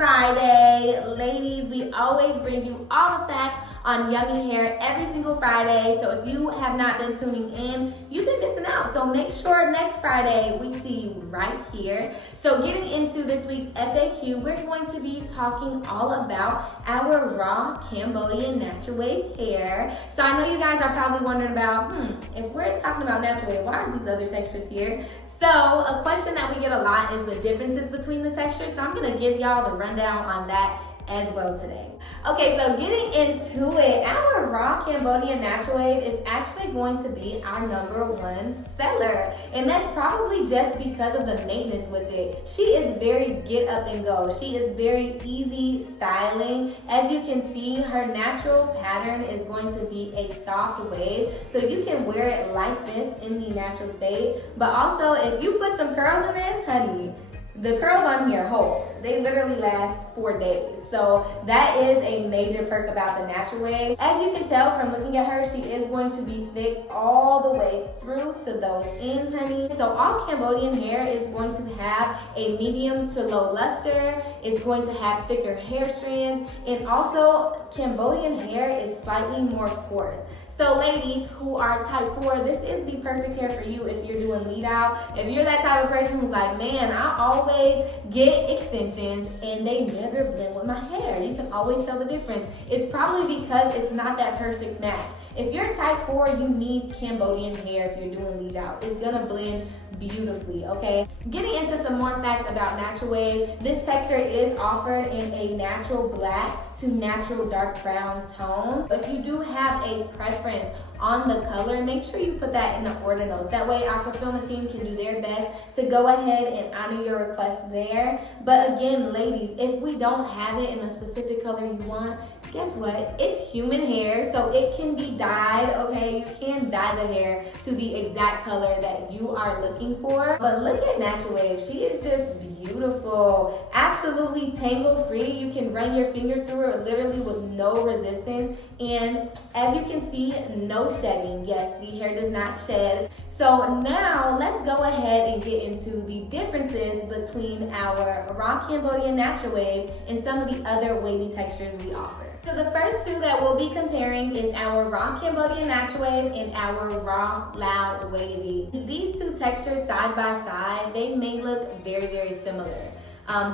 Friday. Ladies, we always bring you all the facts on yummy hair every single Friday. So if you have not been tuning in, you've been missing out. So make sure next Friday we see you right here. So getting into this week's FAQ, we're going to be talking all about our raw Cambodian natural wave hair. So I know you guys are probably wondering about, if we're talking about natural wave, why are these other textures here? So a question that we get a lot is the differences between the textures. So I'm gonna give y'all the rundown on that as well today. Okay, so getting into it, our raw Cambodian natural wave is actually going to be our #1 seller. And that's probably just because of the maintenance with it. She is very get up and go. She is very easy styling. As you can see, her natural pattern is going to be a soft wave. So you can wear it like this in the natural state. But also, if you put some curls in this, honey, the curls on here hold. They literally last 4 days. So that is a major perk about the natural wave. As you can tell from looking at her, she is going to be thick all the way through to those ends, honey. So all Cambodian hair is going to have a medium to low luster. It's going to have thicker hair strands. And also Cambodian hair is slightly more coarse. So ladies who are type 4, this is the perfect hair for you if you're doing lead out. If you're that type of person who's like, man, I always get extensions and they never blend with my hair. You can always tell the difference. It's probably because it's not that perfect match. If you're type 4, you need Cambodian hair if you're doing lead out. It's gonna blend beautifully, okay? Getting into some more facts about natural wave, this texture is offered in a natural black to natural dark brown tones. If you do have a preference on the color, make sure you put that in the order notes. That way our fulfillment team can do their best to go ahead and honor your request there. But again, ladies, if we don't have it in the specific color you want, guess what? It's human hair, so it can be dyed, okay? You can dye the hair to the exact color that you are looking for. But look at natural wave. She is just beautiful. Absolutely tangle free. You can run your fingers through it literally with no resistance. And as you can see, no shedding. Yes, the hair does not shed. So now let's go ahead and get into the differences between our raw Cambodian natural wave and some of the other wavy textures we offer. So the first two that we'll be comparing is our raw Cambodian natural wave and our raw LAO Wavy. These two textures side by side, they may look very, very similar.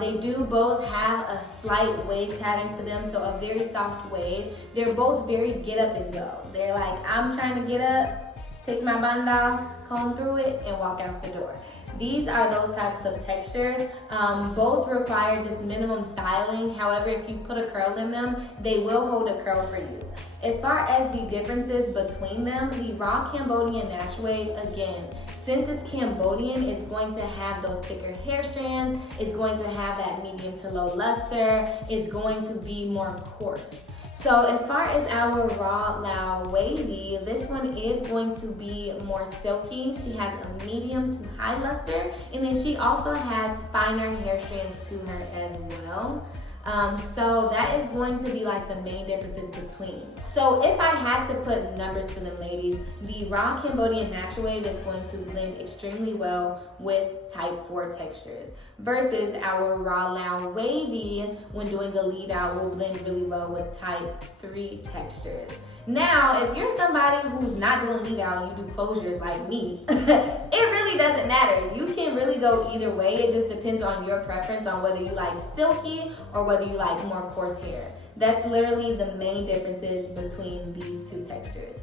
They do both have a slight wave pattern to them, so a very soft wave. They're both very get up and go. They're like, I'm trying to get up, take my band off, comb through it, and walk out the door. These are those types of textures. Both require just minimum styling. However, if you put a curl in them, they will hold a curl for you. As far as the differences between them, the raw Cambodian natural wave, again, since it's Cambodian, it's going to have those thicker hair strands. It's going to have that medium to low luster. It's going to be more coarse. So as far as our raw LAO Wavy, this one is going to be more silky. She has a medium to high luster, and then she also has finer hair strands to her as well. So that is going to be like the main differences between. So if I had to put numbers to them, ladies, the raw Cambodian natural wave is going to blend extremely well with type 4 textures versus our raw LAO Wavy, when doing the lead out, will blend really well with type 3 textures. Now, if you're somebody who's not doing lead out and you do closures like me, it really doesn't matter. You can really go either way. It just depends on your preference on whether you like silky or whether you like more coarse hair. That's literally the main differences between these two textures.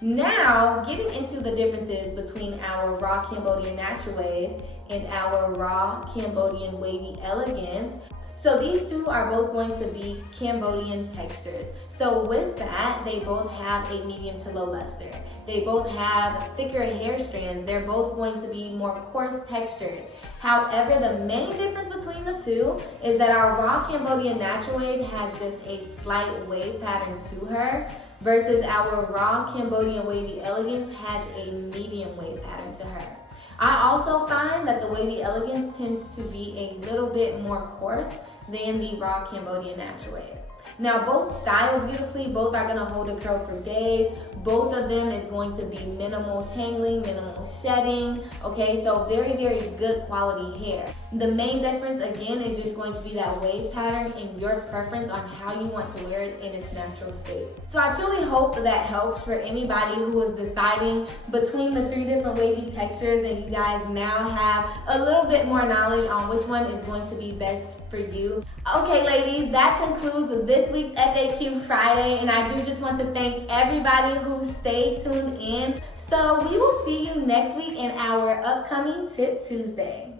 Now, getting into the differences between our raw Cambodian natural wave and our raw Cambodian wavy elegance. So these two are both going to be Cambodian textures. So with that, they both have a medium to low luster. They both have thicker hair strands. They're both going to be more coarse textures. However, the main difference between the two is that our raw Cambodian natural wave has just a slight wave pattern to her, versus our raw Cambodian wavy elegance has a medium wave pattern to her. I also find that the wavy elegance tends to be a little bit more coarse than the raw Cambodian natural wave. Now both style beautifully, both are gonna hold a curl for days. Both of them is going to be minimal tangling, minimal shedding, okay? So very, very good quality hair. The main difference again is just going to be that wave pattern and your preference on how you want to wear it in its natural state. So I truly hope that helps for anybody who is deciding between the 3 different wavy textures, and you guys now have a little bit more knowledge on which one is going to be best for you. Okay ladies, that concludes this week's FAQ Friday, and I do just want to thank everybody who stayed tuned in. So we will see you next week in our upcoming Tip Tuesday.